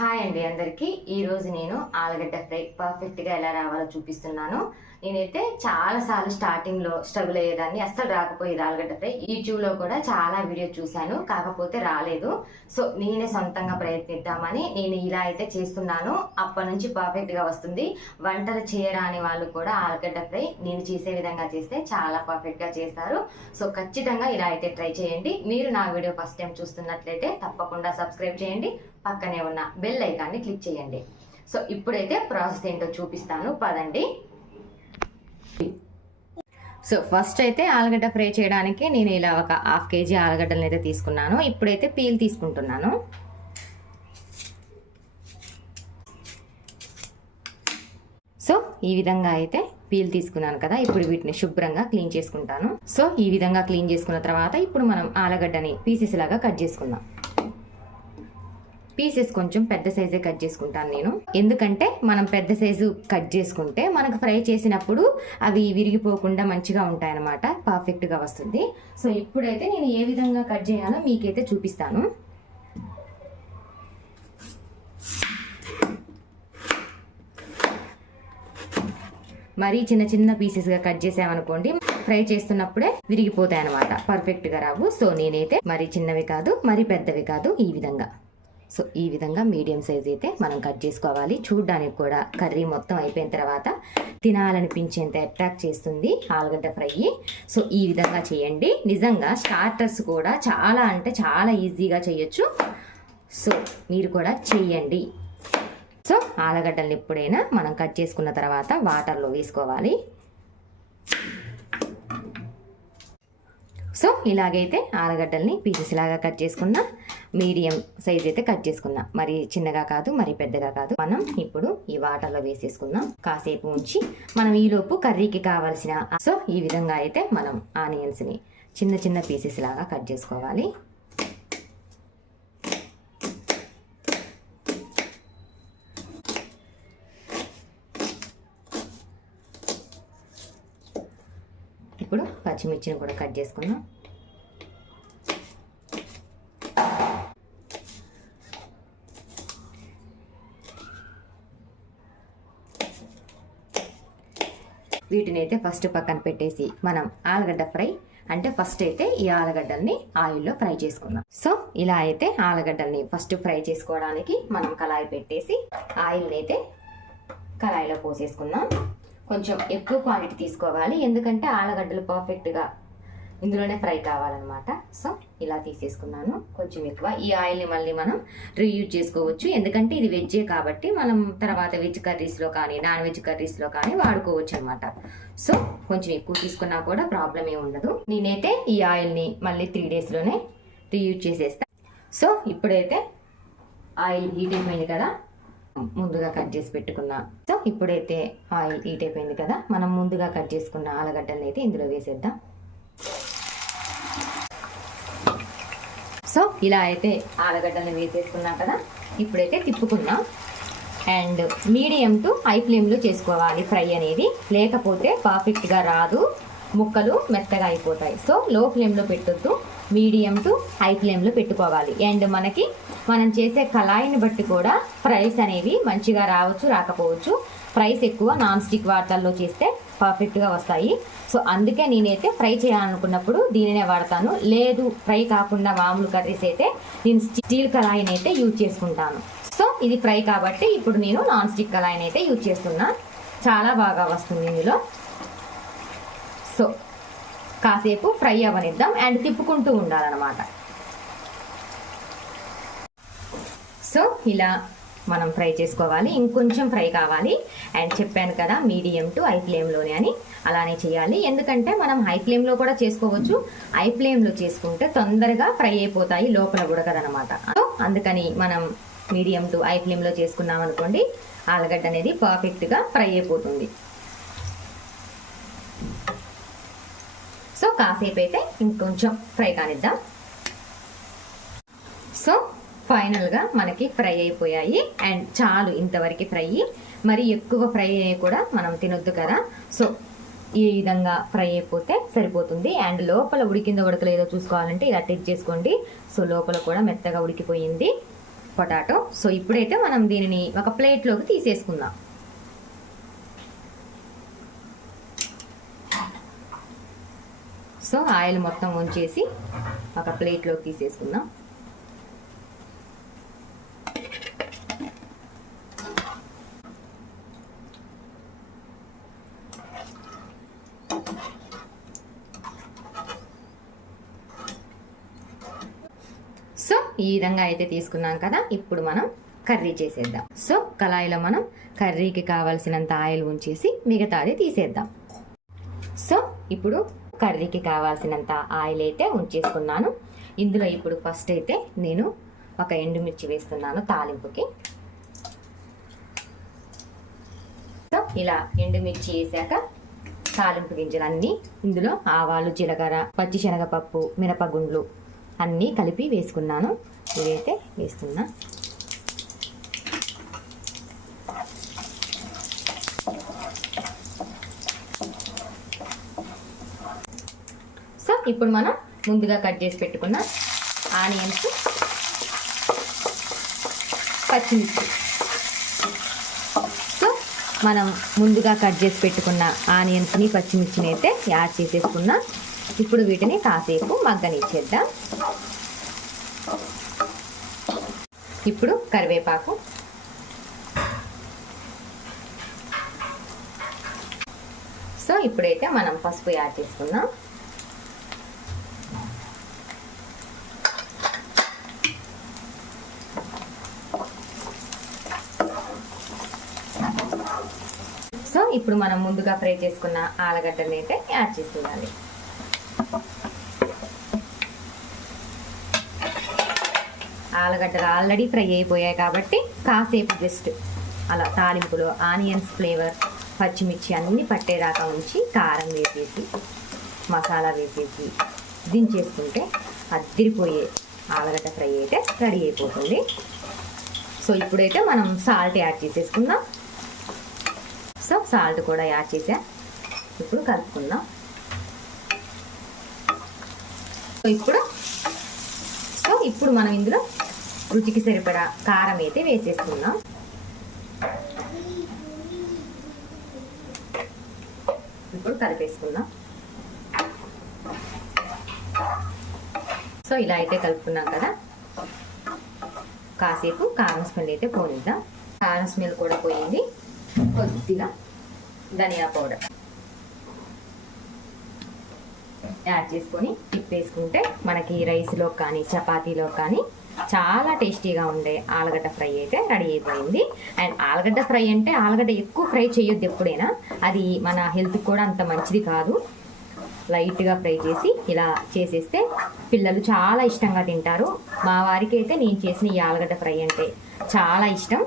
Hi అండి అందరికీ. ఈరోజు నేను ఆలుగడ్డ ఫ్రై పర్ఫెక్ట్గా ఎలా రావాలో చూపిస్తున్నాను. నేనైతే చాలాసార్లు స్టార్టింగ్లో స్ట్రగుల్ అయ్యేదాన్ని, అస్సలు రాకపోయేది ఆలుగడ్డ ఫ్రై. యూట్యూబ్లో కూడా చాలా వీడియో చూశాను, కాకపోతే రాలేదు. సో నేనే సొంతంగా ప్రయత్నిద్దామని నేను ఇలా అయితే చేస్తున్నాను. అప్పటి నుంచి పర్ఫెక్ట్గా వస్తుంది. వంటలు చేయరాని వాళ్ళు కూడా ఆలుగడ్డ ఫ్రై నేను చేసే విధంగా చేస్తే చాలా పర్ఫెక్ట్గా చేస్తారు. సో ఖచ్చితంగా ఇలా అయితే ట్రై చేయండి. మీరు నా వీడియో ఫస్ట్ టైం చూస్తున్నట్లయితే తప్పకుండా సబ్స్క్రైబ్ చేయండి, పక్కనే ఉన్న బెల్ ఐకాన్ని క్లిక్ చేయండి. సో ఇప్పుడైతే ప్రాసెస్ ఏంటో చూపిస్తాను, పదండి. సో ఫస్ట్ అయితే ఆలుగడ్డ ఫ్రై చేయడానికి నేను ఇలా ఒక 1/2 kg ఆలుగడ్డలను అయితే తీసుకున్నాను. ఇప్పుడైతే పీల్ తీసుకుంటున్నాను. సో ఈ విధంగా అయితే పీల్ తీసుకున్నాను కదా, ఇప్పుడు వీటిని శుభ్రంగా క్లీన్ చేసుకుంటాను. సో ఈ విధంగా క్లీన్ చేసుకున్న తర్వాత ఇప్పుడు మనం ఆలుగడ్డని పీసెస్ లాగా కట్ చేసుకుందాం. పీసెస్ కొంచెం పెద్ద సైజే కట్ చేసుకుంటాను నేను, ఎందుకంటే మనం పెద్ద సైజు కట్ చేసుకుంటే మనకు ఫ్రై చేసినప్పుడు అవి విరిగిపోకుండా మంచిగా ఉంటాయన్నమాట, పర్ఫెక్ట్గా వస్తుంది. సో ఇప్పుడైతే నేను ఏ విధంగా కట్ చేయాలో మీకైతే చూపిస్తాను. మరీ చిన్న చిన్న పీసెస్గా కట్ చేసామనుకోండి, ఫ్రై చేస్తున్నప్పుడే విరిగిపోతాయి అన్నమాట, పర్ఫెక్ట్గా రావు. సో నేనైతే మరీ చిన్నవి కాదు మరీ పెద్దవి కాదు, ఈ విధంగా. సో ఈ విధంగా మీడియం సైజ్ అయితే మనం కట్ చేసుకోవాలి. చూడ్డానికి కూడా కర్రీ మొత్తం అయిపోయిన తర్వాత తినాలనిపించేంత అట్రాక్ట్ చేస్తుంది ఆలుగడ్డ ఫ్రై. సో ఈ విధంగా చేయండి. నిజంగా స్టార్టర్స్ కూడా చాలా అంటే చాలా ఈజీగా చేయొచ్చు. సో మీరు కూడా చేయండి. సో ఆలుగడ్డల్ని ఎప్పుడైనా మనం కట్ చేసుకున్న తర్వాత వాటర్లో వేసుకోవాలి. సో ఇలాగైతే ఆలుగడ్డల్ని పీసెస్ లాగా కట్ చేసుకున్నా, మీడియం సైజ్ అయితే కట్ చేసుకున్నా, మరి చిన్నగా కాదు మరి పెద్దగా కాదు. మనం ఇప్పుడు ఈ వాటర్లో వేసేసుకుందాం, కాసేపు ఉంచి మనం ఈలోపు కర్రీకి కావాల్సిన. సో ఈ విధంగా అయితే మనం ఆనియన్స్ని చిన్న చిన్న పీసెస్ లాగా కట్ చేసుకోవాలి. ఇప్పుడు పచ్చిమిర్చిని కూడా కట్ చేసుకుందాం. వీటిని అయితే ఫస్ట్ పక్కన పెట్టేసి మనం ఆలుగడ్డ ఫ్రై అంటే ఫస్ట్ అయితే ఈ ఆలుగడ్డల్ని ఆయిల్లో ఫ్రై చేసుకుందాం. సో ఇలా అయితే ఆలుగడ్డల్ని ఫస్ట్ ఫ్రై చేసుకోవడానికి మనం కళాయి పెట్టేసి ఆయిల్ని అయితే కళాయిలో పోసేసుకుందాం. కొంచెం ఎక్కువ క్వాంటిటీ తీసుకోవాలి, ఎందుకంటే ఆలుగడ్డలు పర్ఫెక్ట్గా ఇందులోనే ఫ్రై కావాలన్నమాట. సో ఇలా తీసేసుకున్నాను కొంచెం ఎక్కువ. ఈ ఆయిల్ని మళ్ళీ మనం రీయూజ్ చేసుకోవచ్చు, ఎందుకంటే ఇది వెజ్జే కాబట్టి మనం తర్వాత వెజ్ కర్రీస్లో కానీ నాన్ వెజ్ కర్రీస్లో కానీ వాడుకోవచ్చు అనమాట. సో కొంచెం ఎక్కువ తీసుకున్నా కూడా ప్రాబ్లం ఏమి ఉండదు. నేనైతే ఈ ఆయిల్ని మళ్ళీ 3 daysలోనే రీయూజ్ చేసేస్తాను. సో ఇప్పుడైతే ఆయిల్ హీట్ అయిపోయింది కదా, ముందుగా కట్ చేసి పెట్టుకున్నా. సో ఇప్పుడైతే ఆయిల్ హీట్ అయిపోయింది కదా, మనం ముందుగా కట్ చేసుకున్న ఆలుగడ్డలను అయితే ఇందులో వేసేద్దాం. సో ఇలా అయితే ఆలుగడ్డలను వేసేసుకున్నాం కదా, ఇప్పుడైతే తిప్పుకుందాం. అండ్ మీడియం టు హై ఫ్లేమ్లో చేసుకోవాలి ఫ్రై అనేది, లేకపోతే పర్ఫెక్ట్గా రాదు, ముక్కలు మెత్తగా అయిపోతాయి. సో లో ఫ్లేమ్లో పెట్టొద్దు, మీడియం టు హై ఫ్లేమ్లో పెట్టుకోవాలి. అండ్ మనం చేసే కళాయిని బట్టి కూడా ఫ్రైస్ అనేవి మంచిగా రావచ్చు రాకపోవచ్చు. ఫ్రైస్ ఎక్కువ నాన్ స్టిక్ వాటర్లో చేస్తే పర్ఫెక్ట్గా వస్తాయి. సో అందుకే నేనైతే ఫ్రై చేయాలనుకున్నప్పుడు దీనినే వాడతాను. లేదు ఫ్రై కాకుండా మామూలు కర్రీస్ అయితే నేను స్టీల్ కళాయిని అయితే యూజ్ చేసుకుంటాను. సో ఇది ఫ్రై కాబట్టి ఇప్పుడు నేను నాన్ స్టిక్ కళాయిని అయితే యూజ్ చేస్తున్నా, చాలా బాగా వస్తుంది ఇందులో. సో కాసేపు ఫ్రై అవ్వనిద్దాం అండ్ తిప్పుకుంటూ ఉండాలన్నమాట. సో ఇలా మనం ఫ్రై చేసుకోవాలి, ఇంకొంచెం ఫ్రై కావాలి. అండ్ చెప్పాను కదా మీడియం టు హై ఫ్లేమ్లోనే అని, అలానే చేయాలి. ఎందుకంటే మనం హై ఫ్లేమ్లో కూడా చేసుకోవచ్చు, హై ఫ్లేమ్లో చేసుకుంటే తొందరగా ఫ్రై అయిపోతాయి, లోపల ఉడకదనమాట. సో అందుకని మనం మీడియం టు హై ఫ్లేమ్లో చేసుకున్నాం అనుకోండి, ఆలుగడ్డ అనేది పర్ఫెక్ట్గా ఫ్రై అయిపోతుంది. సో కాసేపు అయితే ఇంకొంచెం ఫ్రై కానిద్దాం. సో ఫైనల్గా మనకి ఫ్రై అయిపోయాయి. అండ్ చాలు ఇంతవరకు ఫ్రై, మరి ఎక్కువ ఫ్రై కూడా మనం తినొద్దు కదా. సో ఈ విధంగా ఫ్రై అయిపోతే సరిపోతుంది. అండ్ లోపల ఉడికిందో ఉడకలేదో చూసుకోవాలంటే ఇలా చెక్ చేసుకోండి. సో లోపల కూడా మెత్తగా ఉడికిపోయింది. పొటాటో. సో ఇప్పుడైతే మనం దీనిని ఒక ప్లేట్లోకి తీసేసుకుందాం. సో ఆయిల్ మొత్తం ఉంచేసి ఒక ప్లేట్లోకి తీసేసుకుందాం. సో ఈ విధంగా అయితే తీసుకున్నాం కదా, ఇప్పుడు మనం కర్రీ చేసేద్దాం. సో కళాయిలో మనం కర్రీకి కావాల్సినంత ఆయిల్ ఉంచేసి మిగతాది తీసేద్దాం. సో ఇప్పుడు కర్రీకి కావాల్సినంత ఆయిల్ అయితే ఉంచేసుకున్నాను. ఇందులో ఇప్పుడు ఫస్ట్ అయితే నేను ఒక ఎండుమిర్చి వేస్తున్నాను తాలింపుకి. సో ఇలా ఎండుమిర్చి వేసాక తాలింపు గింజలన్నీ ఇందులో ఆవాలు, జీలకర్ర, పచ్చిశనగపప్పు, మినపగుండ్లు అన్నీ కలిపి వేసుకున్నాను. ఇవైతే వేస్తున్నా. సో ఇప్పుడు మనం ముందుగా కట్ చేసి పెట్టుకున్న ఆనియన్స్, పచ్చిమిర్చి. సో మనం ముందుగా కట్ చేసి పెట్టుకున్న ఆనియన్స్ని, పచ్చిమిర్చిని అయితే యాడ్ చేసేసుకున్నా. ఇప్పుడు వీటిని కాసేపు మగ్గనిచ్చేద్దాం. ఇప్పుడు కరివేపాకు, సో ఇప్పుడైతే మనం పసుపు యాడ్ చేసుకుందాం. సో ఇప్పుడు మనం ముందుగా ఫ్రై చేసుకున్న ఆలుగడ్డని అయితే యాడ్ చేసేయాలి. ఆలుగడ్డలు ఆల్రెడీ ఫ్రై అయిపోయాయి కాబట్టి కాసేపు జస్ట్ అలా తాలింపులో ఆనియన్స్ ఫ్లేవర్, పచ్చిమిర్చి అన్నీ పట్టేదాకా ఉంచి కారం వేసేసి మసాలా వేసేసి దించేసుకుంటే అద్దిరిపోయే ఆలుగడ్డ ఫ్రై అయితే రెడీ అయిపోతుంది. సో ఇప్పుడైతే మనం సాల్ట్ యాడ్ చేసేసుకుందాం. సో సాల్ట్ కూడా యాడ్ చేసా. ఇప్పుడు కలుపుకుందాం. సో ఇప్పుడు మనం ఇందులో రుచికి సరిపడా కారం అయితే వేసేసుకుందాం. ఇప్పుడు కలిపేసుకుందాం. సో ఇలా అయితే కలుపుకున్నాం కదా, కాసేపు కారం స్మెల్ అయితే పోనిద్దాం. కారం స్మెల్ కూడా పోయింది. కొద్దిగా ధనియా పౌడర్ యాడ్ చేసుకొని తిప్పేసుకుంటే మనకి రైస్లో కానీ చపాతీలో కానీ చాలా టేస్టీగా ఉండే ఆలుగడ్డ ఫ్రై అయితే రెడీ అయిపోయింది. అండ్ ఆలుగడ్డ ఫ్రై అంటే ఆలుగడ్డ ఎక్కువ ఫ్రై చేయొద్దు ఎప్పుడైనా, అది మన హెల్త్కి కూడా అంత మంచిది కాదు. లైట్గా ఫ్రై చేసి ఇలా చేసేస్తే పిల్లలు చాలా ఇష్టంగా తింటారు. మా వారికి అయితే నేను చేసిన ఈ ఆలుగడ్డ ఫ్రై అంటే చాలా ఇష్టం.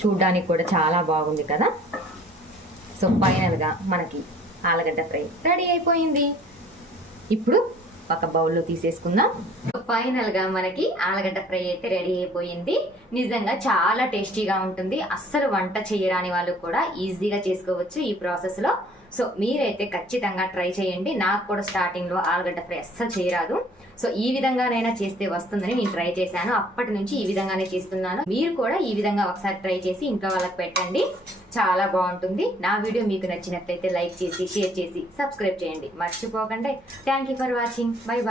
చూడ్డానికి కూడా చాలా బాగుంది కదా. సో ఫైనల్గా మనకి ఆలుగడ్డ ఫ్రై రెడీ అయిపోయింది. ఇప్పుడు ఒక బౌల్లో తీసేసుకుందాం. ఫైనల్గా మనకి ఆలుగడ్డ ఫ్రై అయితే రెడీ అయిపోయింది. నిజంగా చాలా టేస్టీగా ఉంటుంది. అస్సలు వంట చేయరాని వాళ్ళు కూడా ఈజీగా చేసుకోవచ్చు ఈ ప్రాసెస్లో. సో మీరైతే ఖచ్చితంగా ట్రై చేయండి. నాకు కూడా స్టార్టింగ్లో ఆలుగడ్డ ఫ్రై అస్సలు చేయరాదు. సో ఈ విధంగానైనా చేస్తే వస్తుందని నేను ట్రై చేశాను. అప్పటి నుంచి ఈ విధంగానే చేస్తున్నాను. మీరు కూడా ఈ విధంగా ఒకసారి ట్రై చేసి ఇంట్లో వాళ్ళకి పెట్టండి. చాలా బాగుంటుంది. నా వీడియో మీకు నచ్చినట్లయితే లైక్ చేసి, షేర్ చేసి, సబ్స్క్రైబ్ చేయండి. మర్చిపోకండి. Thank you for watching. Bye bye.